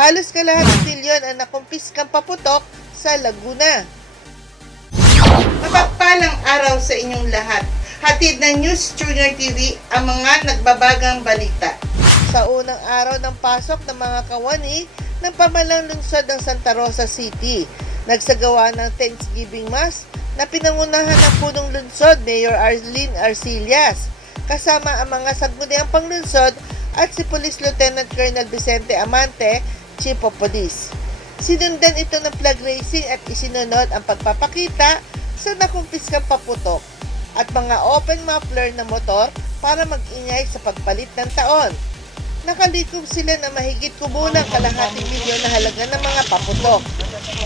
Halos kalahating milyon ang nakumpiskang paputok sa Laguna. Mapagpalang araw sa inyong lahat. Hatid ng News Junior TV ang mga nagbabagang balita. Sa unang araw ng pasok ng mga kawani ng pamalang lungsod ng Santa Rosa City, nagsagawa ng Thanksgiving Mass na pinangunahan ng punong lungsod Mayor Arlene Arcillas kasama ang mga sagmuniang panglungsod at si Police Lieutenant Colonel Vicente Amante, Chief of Police. Sinundan ito ng flag racing at isinunod ang pagpapakita sa nakumpiskang paputok at mga open muffler na motor para mag-ingay sa pagpalit ng taon. Nakalikom sila na mahigit kumulang kalahating milyon na halaga ng mga paputok.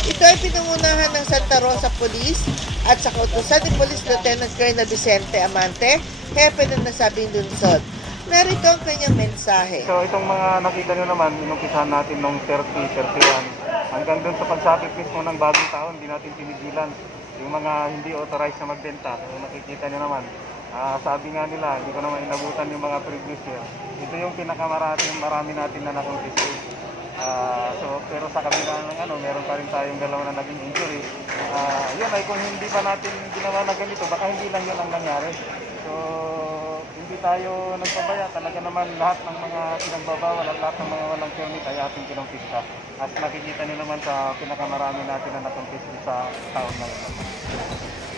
Ito ay pinangunahan ng Santa Rosa Police at sa kautusan ni Police Lieutenant Colonel Vicente Amante, hepe ng nasabing lungsod. Narito ang kanyang mensahe. So itong mga nakita nyo naman, inumpisahan natin nung 30, 31. Hanggang dun sa pagsapit mismo ng bagong taon, hindi natin tinigilan. Yung mga hindi authorized na magbenta, kung nakikita nyo naman, ah, sabi nga nila, hindi ko naman inabutan yung mga previous year. Ito yung pinakamarami marami natin na nakonfiscate. Ah, so, pero sa kabila ng ano, meron pa rin tayong dalawa na naging injury. Ah, yun ay kung hindi pa natin ginawa na ganito, baka hindi lang yun ang nangyari. So, hindi tayo nagpabaya. Talaga naman lahat ng mga pinagbabawal at lahat ng mga walang permit ay ating kinumpisa. At nakikita niyo naman sa pinakamarami natin na nakumpisa sa taon na ito.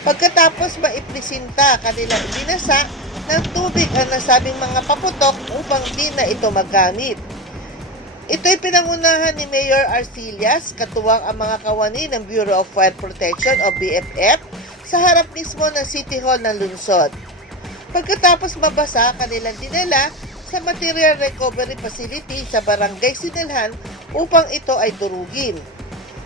Pagkatapos maipresenta kanilang binasa ng tubig ang nasabing mga paputok upang di na ito magamit. Ito'y pinangunahan ni Mayor Arcillas, katuwang ang mga kawani ng Bureau of Fire Protection o BFF sa harap mismo ng City Hall ng lungsod. Pagkatapos mabasa, kanilang dinala sa Material Recovery Facility sa Barangay Sinilhan upang ito ay durugin.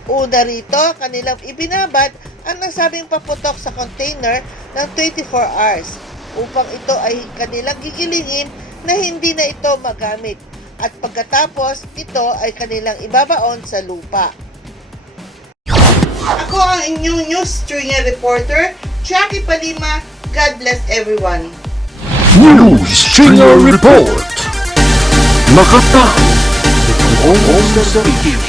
Una rito, kanilang ibinabad ang nasabing paputok sa container ng 24 hours upang ito ay kanilang gigilingin na hindi na ito magamit at pagkatapos ito ay kanilang ibabaon sa lupa. Ako ang inyong news junior reporter, Jackie Palima. God bless everyone. News Stringer Report. Makata. Totoong sa Pilipinas